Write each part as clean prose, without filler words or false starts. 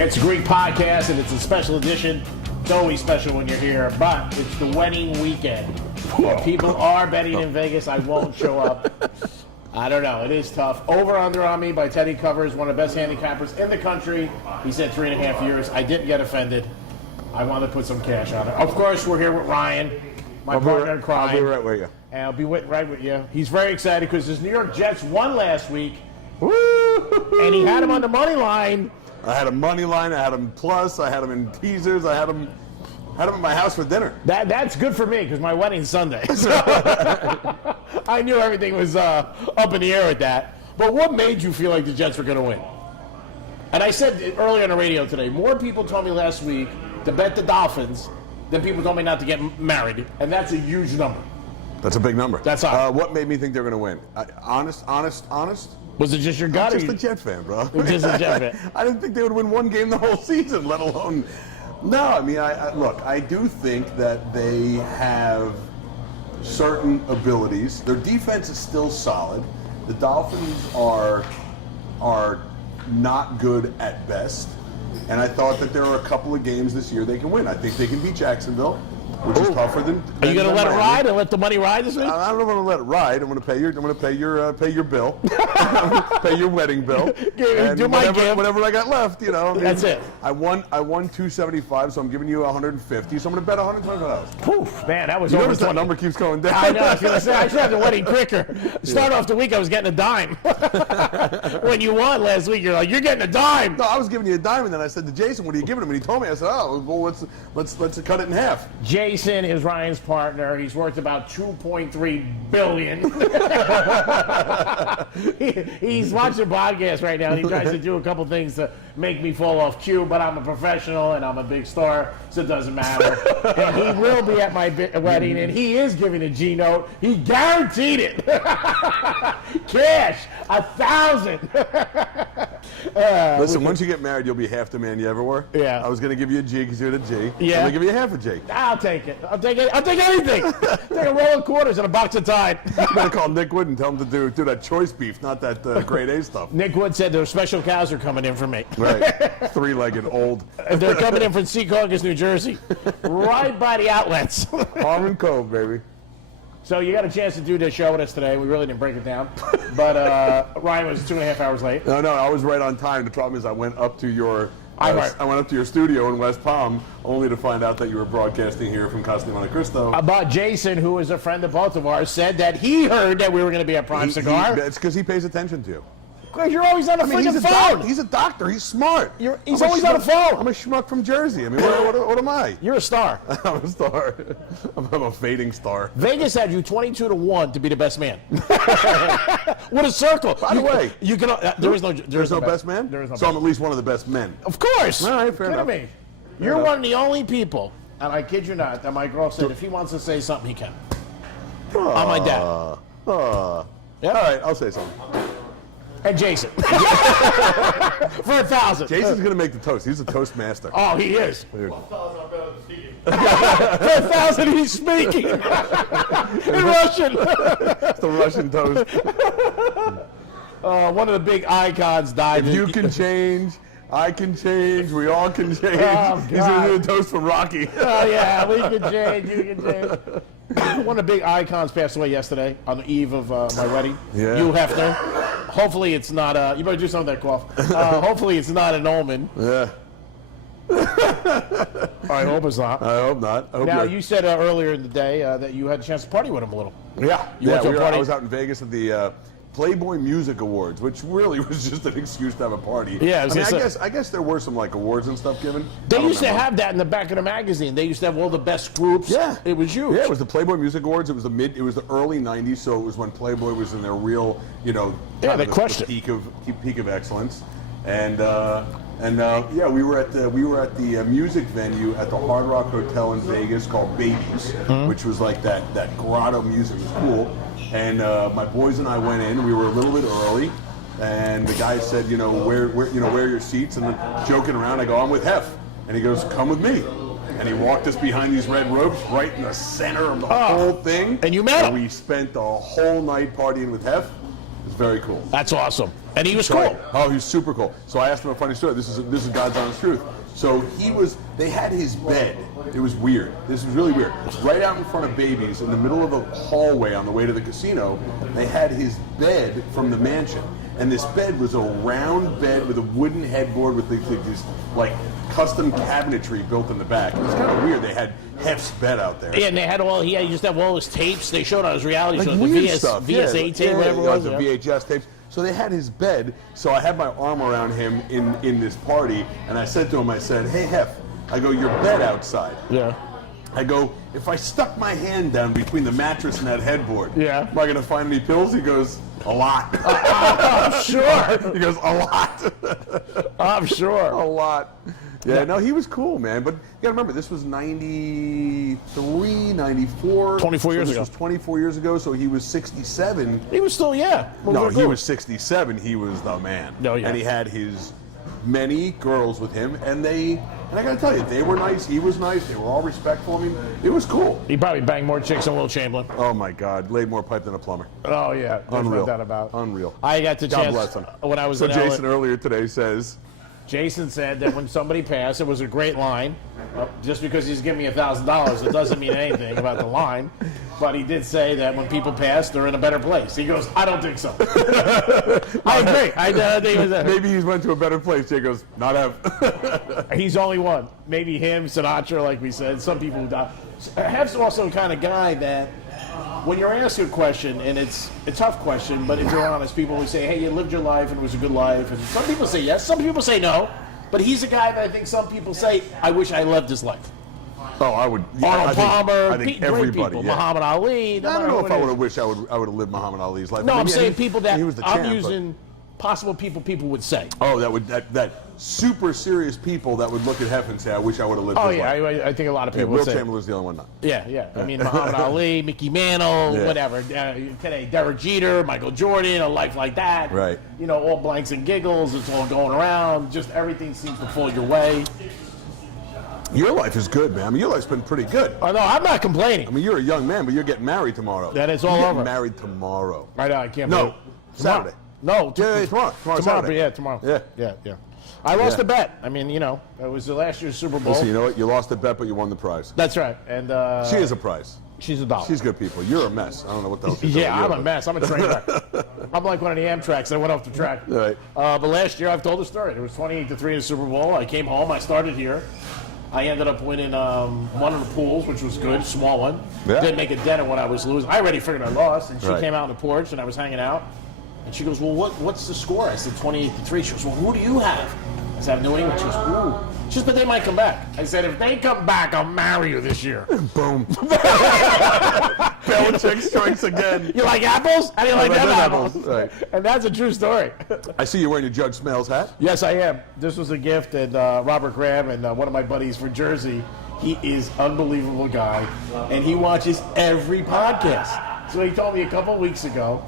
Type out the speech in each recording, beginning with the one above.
It's a Greek podcast, and it's a special edition. It's always special when you're here, but it's the wedding weekend. People are betting in Vegas. I won't show up. I don't know. It is tough. Over Under on Me by Teddy Covers, one of the best handicappers in the country. He said 3.5 years. I didn't get offended. I wanted to put some cash on it. Of course, we're here with Ryan, my partner in crime. I'll be right with you. And I'll be right with you. He's very excited because his New York Jets won last week. Woo! And he had him on the money line. I had a money line. I had him plus. I had him in teasers. I had him at my house for dinner. That's good for me because my wedding's Sunday. So I knew everything was up in the air with that. But what made you feel like the Jets were going to win? And I said earlier on the radio today, more people told me last week to bet the Dolphins than people told me not to get married. And that's a huge number. That's a big number. That's high. What made me think they were going to win? Honest? Was it just your gut? I'm just a Jet fan, bro. Just a Jet fan. I didn't think they would win one game the whole season, let alone... No, I mean, look, I do think that they have certain abilities. Their defense is still solid. The Dolphins are not good at best. And I thought that there are a couple of games this year they can win. I think they can beat Jacksonville, which is tougher than. Are you going to let it Miami. ride and let the money ride this week? I don't want to let it ride. I'm going to pay your bill, pay your wedding bill, and do my gift. whatever I got left. You know, That's it. I won 275, so I'm giving you 150. So I'm going to bet 125. Poof, man, that was You over notice that 20. number keeps going down. I know. I was going to say I should have the wedding quicker. Start off the week, I was getting a dime. When you won last week, you're like, you're getting a dime. No, I was giving you a dime, and then I said to Jason, "What are you giving him?" And he told me. I said, "Oh, well, let's cut it in half." Jason is Ryan's partner. He's worth about $2.3 billion. He's watching a podcast right now. And he tries to do a couple things to make me fall off cue, but I'm a professional and I'm a big star, so it doesn't matter. And he will be at my wedding, and he is giving a G note. He guaranteed it. Cash, 1,000. Listen, once you get married, you'll be half the man you ever were. Yeah. I was going to give you a G because you're the G. Yeah. I'm going to give you half a G. I'll take it. I'll take anything. Take a roll of quarters and a box of Tide. You better call Nick Wood and tell him to do that choice beef, not that grade A stuff. Nick Wood said their special cows are coming in for me. Right. Three-legged old. They're coming in from Secaucus, New Jersey. Right by the outlets. Harmon Cove, baby. So you got a chance to do this show with us today. We really didn't break it down. But Ryan was 2.5 hours late. No, I was right on time. The problem is I went up to your I went up to your studio in West Palm only to find out that you were broadcasting here from Casa de Monte Cristo. But Jason, who is a friend of both of ours, said that he heard that we were going to be at Prime Cigar. It's because he pays attention to you. Because you're always on the freaking phone. He's a doctor. He's smart. He's always on the phone. I'm a schmuck from Jersey. I mean, what am I? You're a star. I'm a star. I'm a fading star. Vegas had you 22-1 to be the best man. What a circle! By the way, you can. There's no best man. There is no. So I'm at least one of the best men. Of course. All right, fair enough. Me. You're one of the only people, and I kid you not, that my girl said if he wants to say something, he can. On my dad. Yep. All right, I'll say something. And Jason. For 1,000. Jason's going to make the toast. He's a toast master. Oh, he is. Dude. For 1,000, he's speaking. In Russian. It's the Russian toast. One of the big icons died. If you can change, I can change. We all can change. Oh, He's going God. to do a toast from Rocky. Oh, yeah, we can change. You can change. One of the big icons passed away yesterday on the eve of my wedding. Yeah. Hugh Hefner. Hopefully it's not, you better do some of that cough. Hopefully it's not an omen. Yeah. I hope it's not. I hope not. I hope Now, not. you said earlier in the day that you had a chance to party with him a little. Yeah. You went to a party? I was out in Vegas at the Playboy Music Awards, which really was just an excuse to have a party. Yeah, I guess there were some like awards and stuff given. They used to have that in the back of the magazine. They used to have all the best groups. Yeah. It was huge. Yeah, it was the Playboy Music Awards. It was the early '90s, so it was when Playboy was in their real, they crushed the peak of excellence. And yeah, we were at the music venue at the Hard Rock Hotel in Vegas called Babies, which was like that grotto music. It was cool. And my boys and I went in. We were a little bit early, and the guy said, where your seats? And then joking around, I go, I'm with Hef, and he goes, come with me. And he walked us behind these red ropes, right in the center of the whole thing. And you met him. We spent the whole night partying with Hef. It was very cool. That's awesome. And he was So cool. oh, he's super cool. So I asked him a funny story. This is God's honest truth. So they had his bed. It was weird. This was really weird. Right out in front of Babies, in the middle of the hallway on the way to the casino, they had his bed from the mansion. And this bed was a round bed with a wooden headboard with this like custom cabinetry built in the back. It was kind of weird. They had Hef's bed out there. Yeah, and they had he used to have all his tapes. They showed on his reality Like shows, the weird stuff. VSA tape, whatever it was. The VHS tapes. So they had his bed. So I had my arm around him in this party, and I said to him, I said, "Hey Hef, I go, your bed outside." Yeah. I go, if I stuck my hand down between the mattress and that headboard, Yeah. am I going to find any pills? He goes, a lot. I'm sure. He goes, a lot. I'm sure. A lot. Yeah, no, he was cool, man. But you got to remember, this was 93, 94. 24 years this ago. was 24 years ago, so he was 67. He was still, yeah. No, he was 67. He was the man. No, yeah. And he had his many girls with him, and I got to tell you, they were nice. He was nice. They were all respectful. I mean, it was cool. He probably banged more chicks than Will Chamberlain. Oh my God, laid more pipe than a plumber. Oh yeah, there's Unreal. no doubt about it. Unreal. I got the God chance bless him. when I was So in Jason LA. earlier today says, Jason said that when somebody passed, it was a great line. Just because he's giving me $1,000, it doesn't mean anything about the line. But he did say that when people pass, they're in a better place. He goes, I don't think so. I agree. I think it was maybe he's went to a better place. Jay goes, not Hef. he's only one. Maybe him, Sinatra, like we said. Some people who die. Hef's also the kind of guy that when you're asked a question, and it's a tough question, but if you're honest, people always say, hey, you lived your life and it was a good life. And some people say yes, some people say no. But he's a guy that I think some people say, I wish I lived his life. Oh, I would. Yeah, Arnold Palmer, I think great everybody. people. Yeah. Muhammad Ali. I don't know if I would have wished I would have lived Muhammad Ali's life. No, I mean, I'm yeah, saying people that he was the I'm champ, but- using possible people would say. Oh, that super serious people that would look at Hef and say, I wish I would have lived Oh his yeah, life. I think a lot of Yeah, people Will would say. Chamberlain's the only one not. Yeah. I mean, Muhammad Ali, Mickey Mantle, Yeah. whatever. Today, Derek Jeter, Michael Jordan, a life like that. Right. You know, all blanks and giggles. It's all going around. Just everything seems to fall your way. Your life is good, man. I mean, your life's been pretty good. Oh, no, I'm not complaining. I mean, you're a young man, but you're getting married tomorrow. That is all You're over. getting married tomorrow. I know, I can't No, believe it. Tomorrow. Saturday. No, Yeah, tomorrow. Tomorrow, Saturday. Yeah, tomorrow. Yeah. Yeah. I lost Yeah. a bet. I mean, you know, it was the last year's Super Bowl. Listen, you know what? You lost the bet, but you won the prize. That's right. And She is a prize. she's a dollar. She's good people. You're a mess. I don't know what the hell she's doing. Yeah, I'm You're a mess. I'm a train wreck. I'm like one of the Amtraks that went off the track. Right. But last year, I've told the story. It was 28-3 in the Super Bowl. I came home. I started here. I ended up winning one of the pools, which was good, small one. Yeah. Didn't make a dent in what I was losing. I already figured I lost, and she Right. came out on the porch, and I was hanging out. And she goes, well, what's the score? I said 28-3. She goes, well, who do you have? I said, I have New England. She goes, ooh. She goes, but they might come back. I said, if they come back, I'll marry you this year. Boom. Belichick strikes again. You like apples? How do you like like them them apples? apples, right. And that's a true story. I see you wearing your Judge Smails hat. Yes, I am. This was a gift, and Robert Graham and one of my buddies from Jersey, he is unbelievable guy, and he watches every podcast. So he told me a couple weeks ago,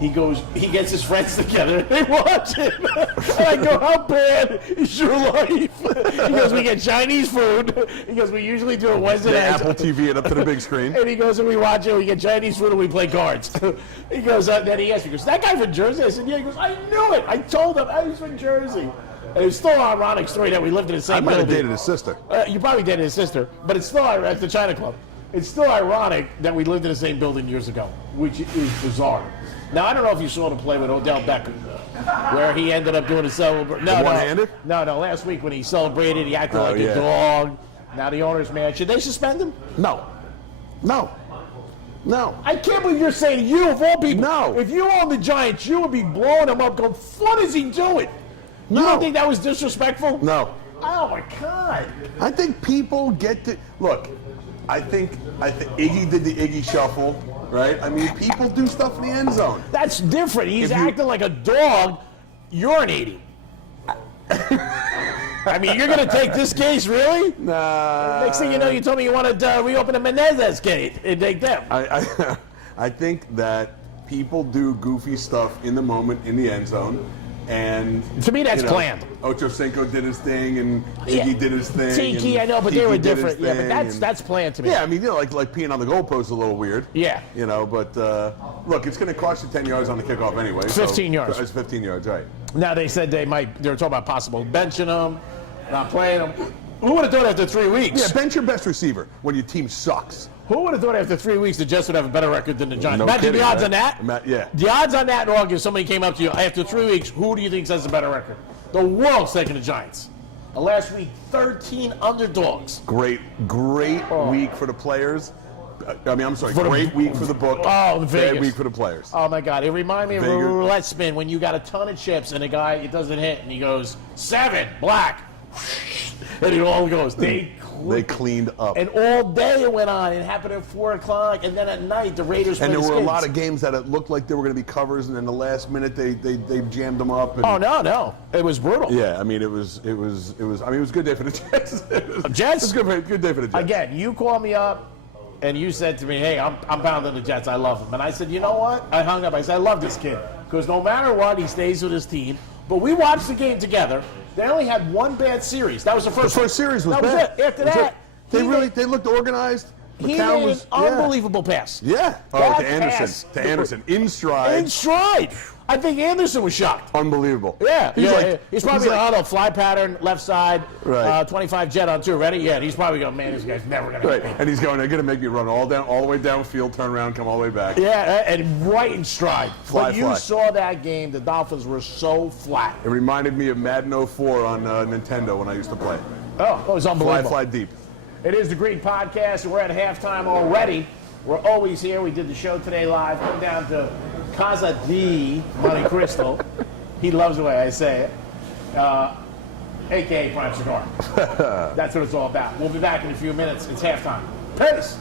he gets his friends together, and they watch it. And I go, how bad is your life? He goes, we get Chinese food. He goes, we usually do it Wednesday The nights. Apple TV it up to the big screen. And he goes, and we watch it, we get Chinese food, and we play cards. He goes, then he asked me, he goes, that guy from Jersey? I said, yeah. He goes, I knew it. I told him I was from Jersey. And it was still an ironic story that we lived in the I same might have building. dated his sister. You probably dated his sister, but it's still at the China Club. It's still ironic that we lived in the same building years ago, which is bizarre. Now, I don't know if you saw the play with Odell Beckham, where he ended up doing a celebration. No, one-handed? No, last week when he celebrated, he acted like yeah. a dog. Now the owner's mad. Should they suspend him? No. I can't believe you're saying you, of all people. No. If you own the Giants, you would be blowing him up going, what is he doing? You No. don't think that was disrespectful? No. Oh, my God. I think people get to look. I think Iggy did the Iggy shuffle, right? I mean, people do stuff in the end zone. That's different. He's If you- acting like a dog urinating. I mean, you're going to take this case, really? Nah. Next thing you know, you told me you wanted to reopen the Menendez case and take them. I think that people do goofy stuff in the moment in the end zone, And To me, that's you know, planned. Ocho Cinco did his thing, and Yeah. Iggy did his thing. Tiki, and I know, but Kiki they were did his different. Yeah, but thing, that's planned to me. yeah, I mean, like peeing on the goalpost is a little weird. Yeah. You know, but look, it's going to cost you 10 yards on the kickoff anyway. 15 yards. It's 15 yards, right? Now they said they were talking about possible benching them, not playing them. Who would have thought after 3 weeks? Yeah, bench your best receiver when your team sucks. Who would have thought after 3 weeks the Jets would have a better record than the Giants? No Imagine kidding, the odds right? on that. Yeah. The odds on that in August, somebody came up to you after 3 weeks, who do you think has a better record? The world's taking the Giants. Last week, 13 underdogs. Great week for the players. I mean, I'm sorry, For the- great week for the book. Oh, bad Vegas. week for the players. Oh my God! It reminded me of a Vegas. roulette spin when you got a ton of chips and a guy it doesn't hit and he goes 7 black, and it all goes. They cleaned up. and all day it went on. It happened at 4 o'clock, and then at night the Raiders. And played there the were a Skins. lot of games that it looked like they were going to be covers, and then the last minute they jammed them up. And, Oh no! It was brutal. Yeah, I mean it was. I mean it was a good day for the Jets. Jets? It was good day for the Jets. Again, you called me up and you said to me, "Hey, I'm pounding the Jets. I love him." And I said, "You know what?" I hung up. I said, "I love this kid because no matter what, he stays with his team." But we watched the game together. They only had one bad series. That was the first. The first series was that bad. Was it. After That's that, it. They looked organized. He McCown made was an unbelievable pass. Yeah. Oh, That to Anderson. pass. To Anderson in stride. In stride. I think Anderson was shocked. Unbelievable. Yeah, he's probably like- on a fly pattern, left side, Right. 25 jet on 2. Ready? Yeah, he's probably going, man, this guy's never going to Right, hit me. and he's going. They're going to make me run all the way downfield, turn around, come all the way back. Yeah, and right in stride. Fly, but you fly. saw that game. The Dolphins were so flat. It reminded me of Madden 04 on Nintendo when I used to play. Oh, it was Fly, unbelievable. fly deep. It is the Greek Podcast, and we're at halftime already. We're always here. We did the show today live. Come down to Casa di Monte Cristo. He loves the way I say it. A.K.A. Prime Cigar. That's what it's all about. We'll be back in a few minutes. It's halftime. Peace.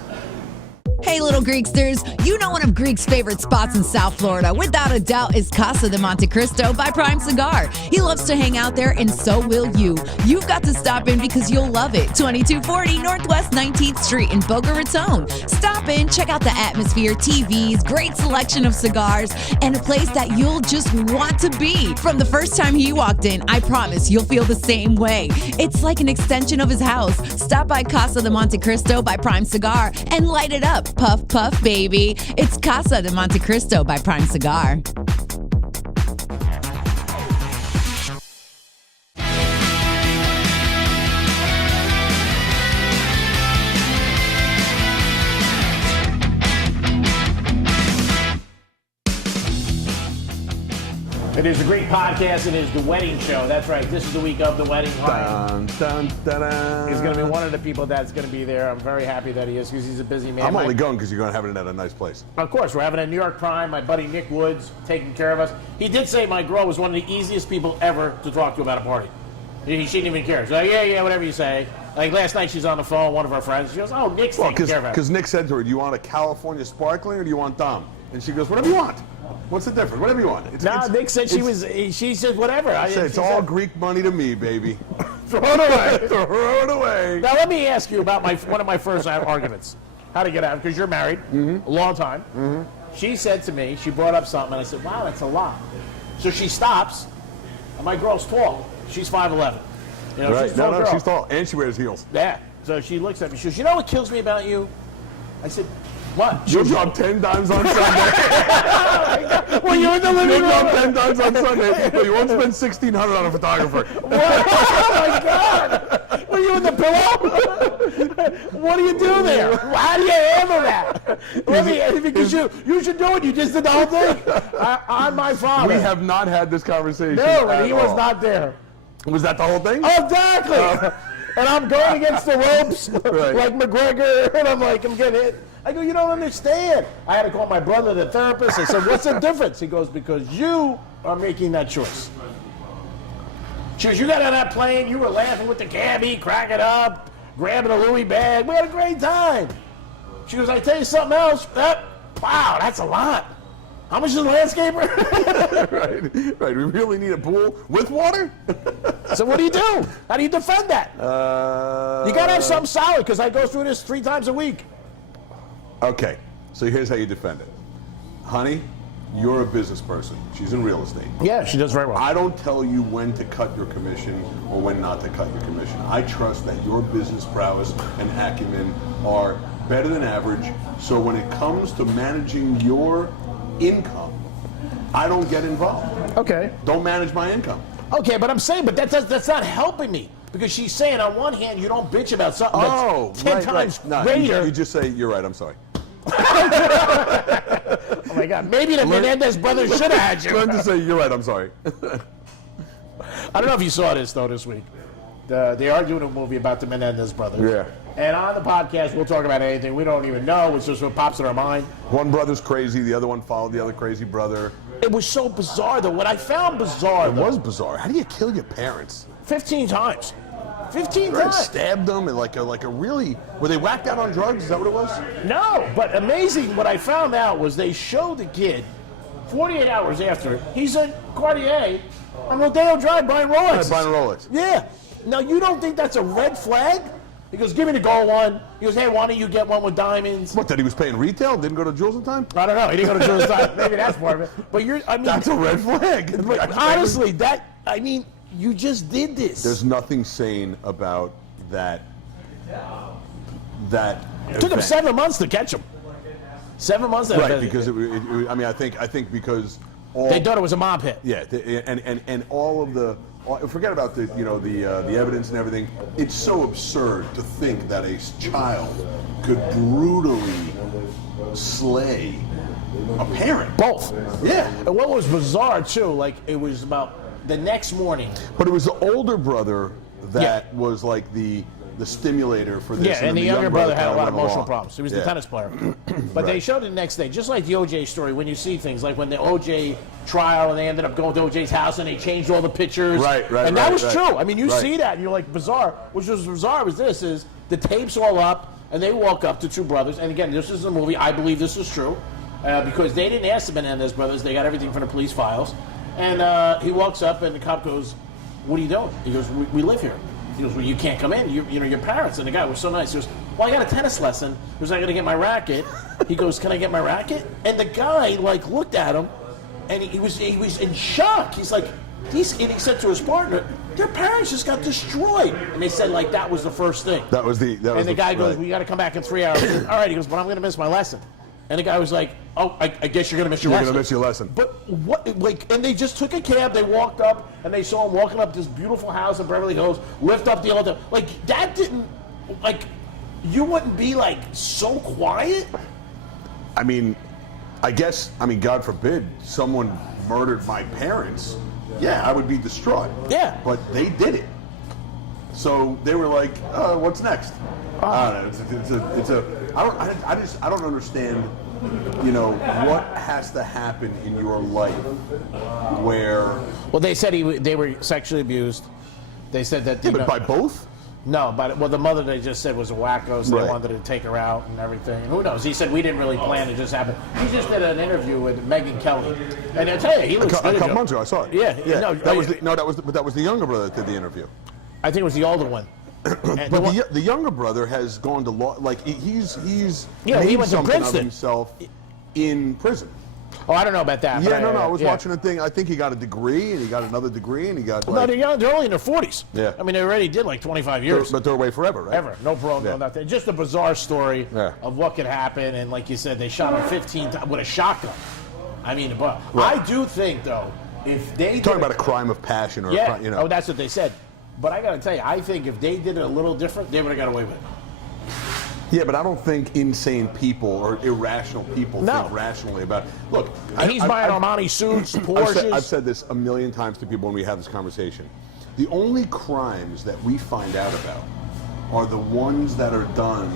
Hey, little Greeksters, you know one of Greek's favorite spots in South Florida, without a doubt, is Casa de Monte Cristo by Prime Cigar. He loves to hang out there, and so will you. You've got to stop in because you'll love it. 2240 Northwest 19th Street in Boca Raton. Stop in, check out the atmosphere, TVs, great selection of cigars, and a place that you'll just want to be. From the first time he walked in, I promise you'll feel the same way. It's like an extension of his house. Stop by Casa de Monte Cristo by Prime Cigar and light it up. Puff, puff, baby. It's Casa de Monte Cristo by Prime Cigar. It is the Greek Podcast. It is the wedding show. That's right. This is the week of the wedding. Dun, dun, dun, dun. He's going to be one of the people that's going to be there. I'm very happy that he is because he's a busy man. I'm only going because you're going to have it at a nice place. Of course, we're having a New York Prime. My buddy Nick Woods taking care of us. He did say my girl was one of the easiest people ever to talk to about a party. She didn't even care. She's like, yeah, whatever you say. Like last night, she's on the phone, one of her friends. She goes, oh, Nick's taking care of us. Because Nick said to her, do you want a California sparkling or do you want Dom? And she goes, whatever you want. What's the difference? Whatever you want. Nick said she said whatever. It's all Greek money to me, baby. Throw it away. Throw it away. Now, let me ask you about one of my first arguments. How to get out, because you're married a long time. She said to me, she brought up something, and I said, wow, that's a lot. So she stops, and my girl's tall. She's 5'11". You know, Right. she's a tall girl. She's tall. And she wears heels. Yeah. So she looks at me. She goes, you know what kills me about you? I said, what? You'll drop 10 dimes on Sunday. Well, you're in the living You'll room. drop 10 dimes on Sunday, but you won't spend $1,600 on a photographer. Oh, my God. Were you in the pillow? What do you do there? How do you handle that? Because you should do it. You just did the whole thing. I'm my father. We have not had this conversation. No, at and he was all. not there. Was that the whole thing? Exactly. And I'm going against the ropes Right. like McGregor, and I'm getting hit. I go, you don't understand. I had to call my brother, the therapist. I said, what's the difference? He goes, because you are making that choice. She goes, you got on that plane, you were laughing with the cabbie, cracking up, grabbing a Louis bag. We had a great time. She goes, I tell you something else. Wow, that's a lot. How much is a landscaper? Right. We really need a pool with water? So what do you do? How do you defend that? You got to have something solid, because I go through this 3 times a week. Okay, so here's how you defend it. Honey, you're a business person. She's in real estate. Yeah, she does very well. I don't tell you when to cut your commission or when not to cut your commission. I trust that your business prowess and acumen are better than average. So when it comes to managing your income, I don't get involved. Okay. Don't manage my income. Okay, but I'm saying, but that's not helping me. Because she's saying on one hand, you don't bitch about something that's 10 times No, greater. you just say, you're right, I'm sorry. Oh my God, maybe the Menendez brothers should have had you. Learn to say, you're right, I'm sorry. I don't know if you saw this, though, this week. They are doing a movie about the Menendez brothers. Yeah. And on the podcast, we'll talk about anything we don't even know. It's just what pops in our mind. One brother's crazy, the other one followed the other crazy brother. It was so bizarre, though. What I found bizarre, It though, was bizarre. How do you kill your parents? 15 times. 15 Right, times. stabbed them and like a really. Were they whacked out on drugs? Is that what it was? No, but amazing. What I found out was they showed the kid 48 hours after he's at Cartier on Rodeo Drive buying Rolex. Buying Rolex. Yeah. Now you don't think that's a red flag? He goes, "Give me the gold one." He goes, "Hey, why don't you get one with diamonds?" What? That he was paying retail? Didn't go to Jewels in time? I don't know. He didn't go to Jewel's time. Maybe that's part of it. But That's a red flag. honestly, you just did this. There's nothing sane about that. It took him 7 months to catch him. 7 months. Right, because I think because all they thought it was a mob hit. Yeah, and all of the forget about the evidence and everything. It's so absurd to think that a child could brutally slay a parent. Both. Yeah. And what was bizarre too, like it was about the next morning. But it was the older brother that was like the stimulator for this. Yeah, and the younger brother had a lot of kinda went emotional along. problems. He was the Yeah. tennis player. But they showed it the next day, just like the OJ story, when you see things like when the OJ trial and they ended up going to OJ's house and they changed all the pictures. Right, And that was right. true. I mean, you Right. see that and you're like, bizarre. Which was bizarre was this, is the tape's all up and they walk up to two brothers. And again, this is a movie. I believe this is true because they didn't ask the Menendez brothers. They got everything from the police files. And he walks up and the cop goes, "What are you doing?" He goes, we live here." He goes, "Well, you can't come in. You know, your parents." And the guy was so nice. He goes, "Well, I got a tennis lesson." He goes, "I got to get my racket." He goes, "Can I get my racket?" And the guy like looked at him, and he was in shock. He's like, and he said to his partner, "Their parents just got destroyed." And they said like that was the first thing. That was the. And the guy goes, "We got to come back in 3 hours." He goes, "All right." He goes, "But I'm going to miss my lesson." And the guy was like, "Oh, I guess you're going to miss your You're lesson." going to miss your lesson. But what, like, and they just took a cab, they walked up, and they saw him walking up this beautiful house in Beverly Hills, lift up the altar. Like, that didn't, like, you wouldn't be, like, so quiet? I mean, God forbid someone murdered my parents. Yeah, I would be distraught. Yeah. But they did it. So they were like, "What's next?" I don't know. I don't understand. You know what has to happen in your life where? Well, they said they were sexually abused. They said that. Yeah, but by both. No, but the mother they just said was a wacko, so Right. they wanted to take her out and everything. And who knows? He said we didn't really plan it; just happened. He just did an interview with Megyn Kelly, and I tell you, he looks A good. couple months ago, I saw it. Yeah. No, that was the younger brother that did the interview. I think it was the older one. And But the younger brother has gone to law. Like he's Yeah, made he went to something of Princeton. himself in prison. Oh, I don't know about that. Yeah, but I was yeah. watching a thing. I think he got a degree, and he got another degree, and he got. No, Like, they're young. They're only in their 40s. Yeah. I mean, they already did like 25 years. but they're away forever, right? Ever. No parole, Yeah. no nothing. Just a bizarre story Yeah. of what could happen. And like you said, they shot him 15 times with a shotgun. I mean, but I do think, though, if they Talking did about a crime of passion, or a yeah, crime, you know. oh, that's what they said. But I got to tell you, I think if they did it a little different, they would have got away with it. Yeah, but I don't think insane people or irrational people No. think rationally about it. Look, He's buying Armani suits, Porsches. I've said this a million times to people when we have this conversation. The only crimes that we find out about are the ones that are done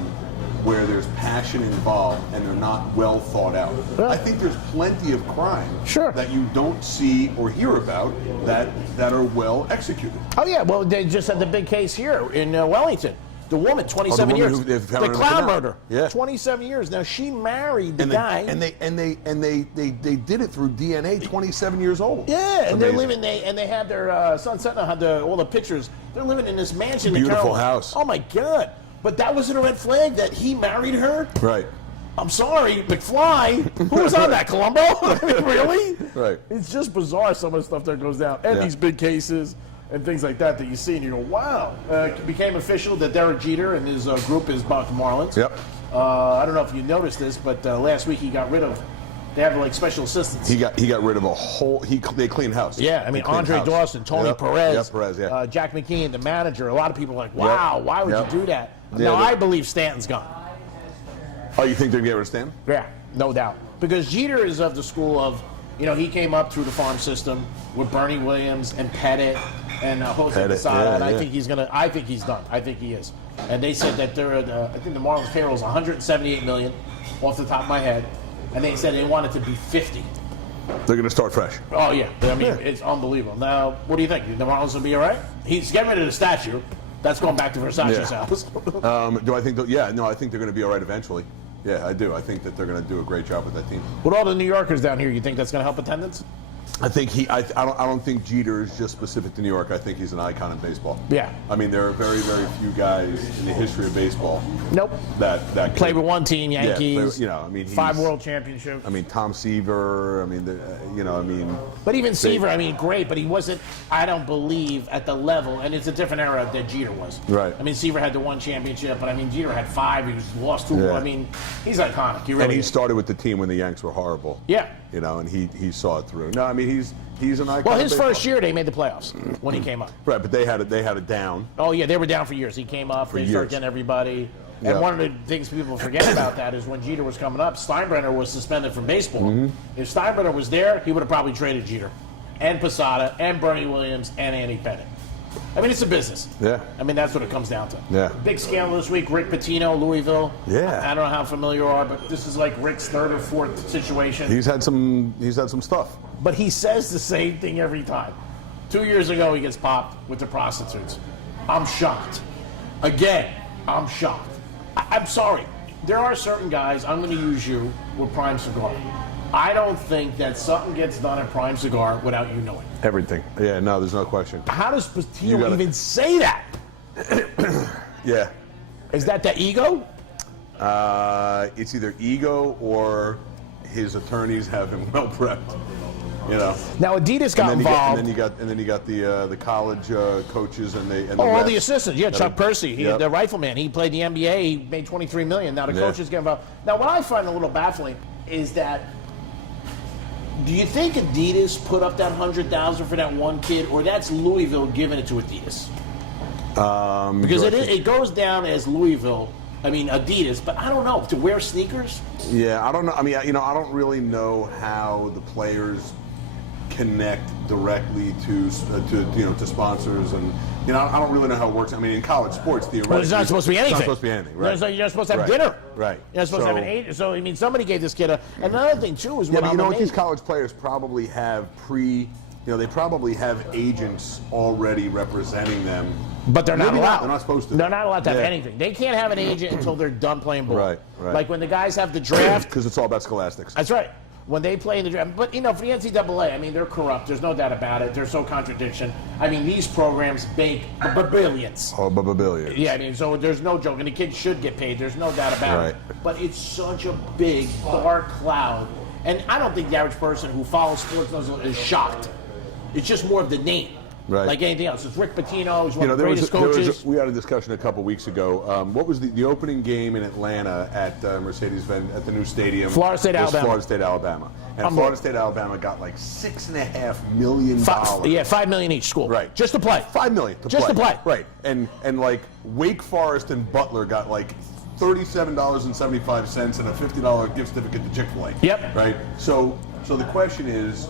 where there's passion involved and they're not well thought out. Yeah. I think there's plenty of crime Sure. that you don't see or hear about that are well executed. Oh, yeah. Well, they just had the big case here in Wellington. The woman, 27 woman years. who they found The her in the clown canal. murder. Yeah. 27 years. Now, she married the And guy. they did it through DNA. 27 years old. Yeah, and they're Amazing. living. They had their son Sentinel had all the pictures. They're living in this mansion. in Beautiful Carolina. house. Oh my God! But that wasn't a red flag that he married her. Right. I'm sorry, McFly. Who was on that, Columbo? I mean, really? Right. It's just bizarre some of the stuff that goes down. And Yeah. these big cases and things like that you see and you go, wow. It became official that Derek Jeter and his group is bought the Marlins. Yep. I don't know if you noticed this, but last week he got rid of, they have like special assistants. He got rid of a whole. They cleaned house. Yeah, I mean, They cleaned Andre house. Dawson, Tony Yep. Perez, Yep, Perez, yeah. Jack McKeon, the manager. A lot of people are like, wow, Yep. why would Yep. you do that? Yeah, now, they- I believe Stanton's gone. Oh, you think they're gonna get rid of Stan? Yeah, no doubt. Because Jeter is of the school of, he came up through the farm system with Bernie Williams and Pettit and Jose Pettit, Posada, yeah, and I yeah. think he's gonna. I think he's done. I think he is. And they said that I think the Marlins payroll is 178 million, off the top of my head, and they said they want it to be 50. They're gonna start fresh. Oh yeah, I mean it's unbelievable. Now, what do you think? The Marlins will be all right? He's getting rid of the statue. That's going back to Versace's Yeah. house. Do I think? No, I think they're gonna be all right eventually. Yeah, I do. I think that they're gonna do a great job with that team. With all the New Yorkers down here, you think that's going to help attendance? I think I don't think Jeter is just specific to New York. I think he's an icon in baseball. Yeah. I mean, there are very, very few guys in the history of baseball Nope. that Play could- with one team, Yankees. I mean, 5 he's- world championships. I mean, Tom Seaver. I mean, But even Seaver, I mean, great, but he wasn't, I don't believe, at the level, and it's a different era that Jeter was. Right. I mean, Seaver had the 1 championship, but I mean, Jeter had 5. He was lost 2. Yeah. I mean, he's iconic. He really and he is. started with the team when the Yanks were horrible. Yeah. And he saw it through. No, I mean he's an icon. Well, in his baseball. first year, they made the playoffs when he came up. Right, but they had it down. Oh, yeah, they were down for years. He came up, they started years. getting everybody. And Yeah. one of the things people forget about that is when Jeter was coming up, Steinbrenner was suspended from baseball. If Steinbrenner was there, he would have probably traded Jeter and Posada and Bernie Williams and Andy Pettit. I mean, it's a business. Yeah. I mean, that's what it comes down to. Yeah. Big scandal this week, Rick Pitino, Louisville. Yeah. I don't know how familiar you are, but this is like Rick's 3rd or 4th situation. He's had some stuff. But he says the same thing every time. 2 years ago, he gets popped with the prostitutes. I'm shocked. Again, I'm shocked. I'm sorry. There are certain guys, I'm going to use you with Prime Cigar. I don't think that something gets done at Prime Cigar without you knowing. Everything. Yeah, no, there's no question. How does You Pitino gotta- even say that? Yeah. Is that the ego? It's either ego or his attorneys have him well prepped. Now, Adidas got involved. And then you got the college coaches and the all refs. the assistants. Yeah, Chuck Percy, Yep. the rifleman. He played the NBA. He made $23 million. Now the Yeah. coaches get involved. Now, what I find a little baffling is that, do you think Adidas put up that $100,000 for that one kid, or that's Louisville giving it to Adidas? Because it goes down as Louisville. I mean Adidas, but I don't know, to wear sneakers. Yeah, I don't know. I mean, I don't really know how the players connect directly to sponsors, and I don't really know how it works. I mean, in college sports, theoretically, Well, it's not supposed to be anything. It's not supposed to be anything, right? You're not supposed to have Right. dinner. Right. You're not supposed to have an agent. So, I mean, somebody gave this kid another thing, too, is Yeah, what but I'm you know what? These amazed. college players probably have they probably have agents already representing them. But they're not Maybe allowed. They're not supposed to. They're not allowed to have Yeah. anything. They can't have an agent until they're done playing ball. Right. Like when the guys have the draft. Because it's all about scholastics. That's right. When they play in the draft. But, for the NCAA, I mean, they're corrupt. There's no doubt about it. There's no contradiction. I mean, these programs make billions. Oh, billions. Yeah, I mean, so there's no joke. And the kids should get paid. There's no doubt about Right. it. But it's such a big, dark cloud. And I don't think the average person who follows sports is shocked. It's just more of the name. Right. Like anything else. It's Rick Pitino. He's one of the there was greatest coaches. we had a discussion a couple weeks ago. What was the opening game in Atlanta at Mercedes-Benz at the new stadium? Florida State, was Alabama. Florida State, Alabama. And Unbelievable. Florida State, Alabama got like $6.5 million. $5 million each school. Right. Just to play. $5 million Just to play. Right. And like Wake Forest and Butler got like $37.75 and a $50 gift certificate to Chick-fil-A. Yep. Right. So the question is,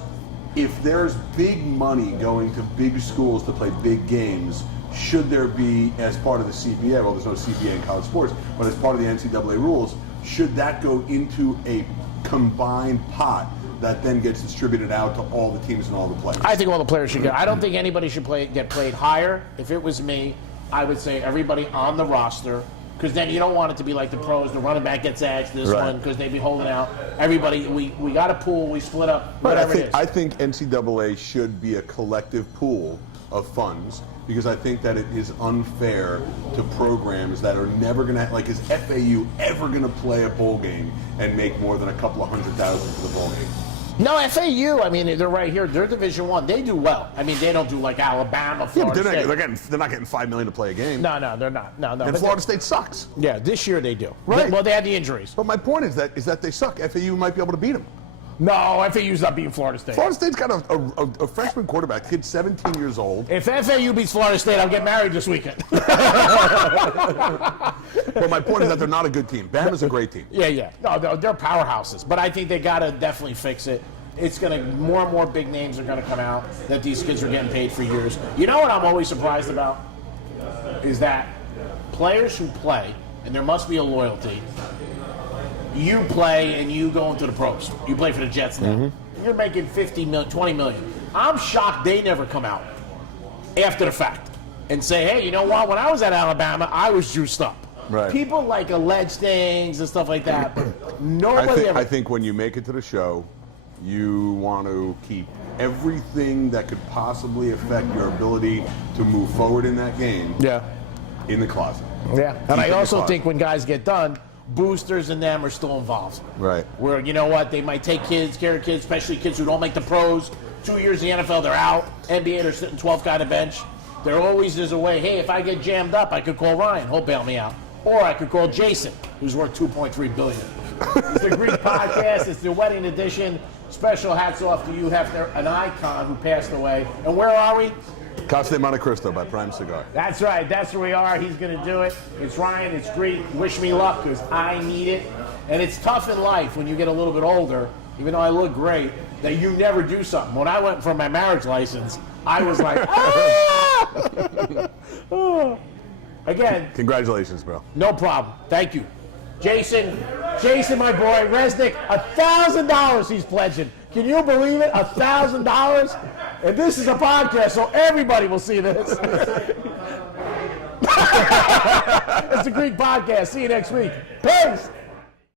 if there's big money going to big schools to play big games, should there be, as part of the CBA, well, there's no CBA in college sports, but as part of the NCAA rules, should that go into a combined pot that then gets distributed out to all the teams and all the players? I think all the players should go. I don't think anybody should get played higher. If it was me, I would say everybody on the roster, because then you don't want it to be like the pros. The running back gets X, this Right. one, because they'd be holding out. Everybody, we got a pool, we split up, But whatever it is. I think NCAA should be a collective pool of funds, because I think that it is unfair to programs that are never going to, like, is FAU ever going to play a bowl game and make more than a couple of $100,000 for the bowl game? No, FAU, I mean, they're right here. They're Division I. They do well. I mean, they don't do like Alabama, Yeah, Florida but State. they're not getting $5 million to play a game. No, they're not. No. And but Florida State sucks. yeah, this year they do. Right. Well, they had the injuries. But my point is that they suck. FAU might be able to beat them. No, FAU's not beating Florida State. Florida State's got a freshman quarterback, kid 17 years old. If FAU beats Florida State, I'll get married this weekend. But my point is that they're not a good team. Bama's a great team. Yeah. No, they're powerhouses. But I think they got to definitely fix it. It's going to, more and more big names are going to come out that these kids are getting paid for years. You know what I'm always surprised about? Is that players who play, and there must be a loyalty, you play and you go into the pros. You play for the Jets now. You're making $50 million, $20 million. I'm shocked they never come out after the fact and say, hey, you know what? When I was at Alabama, I was juiced up. Right. People like allege things and stuff like that, but nobody ever. I think when you make it to the show, you want to keep everything that could possibly affect your ability to move forward in that game in the closet. Yeah. Keep And I it in the also closet. think when guys get done, boosters and them are still involved. Right. Where, you know what, they might take kids, care of kids, especially kids who don't make the pros. 2 years in the NFL, they're out. NBA, they're sitting 12th guy on the bench. There always is a way, hey, if I get jammed up, I could call Ryan. He'll bail me out. Or I could call Jason, who's worth $2.3 billion. It's the Greek Podcast. It's the wedding edition. Special hats off to you, Hefner, an icon who passed away. And where are we? Casa de Monte Cristo by Prime Cigar. That's right. That's where we are. He's going to do it. It's Ryan. It's Greek. Wish me luck because I need it. And it's tough in life when you get a little bit older, even though I look great, that you never do something. When I went for my marriage license, I was like, ah! Again, Congratulations, bro. no problem. Thank you. Jason, my boy, Resnick, $1,000 he's pledging. Can you believe it? $1,000? And this is a podcast, so everybody will see this. It's a Greek Podcast. See you next week. Peace.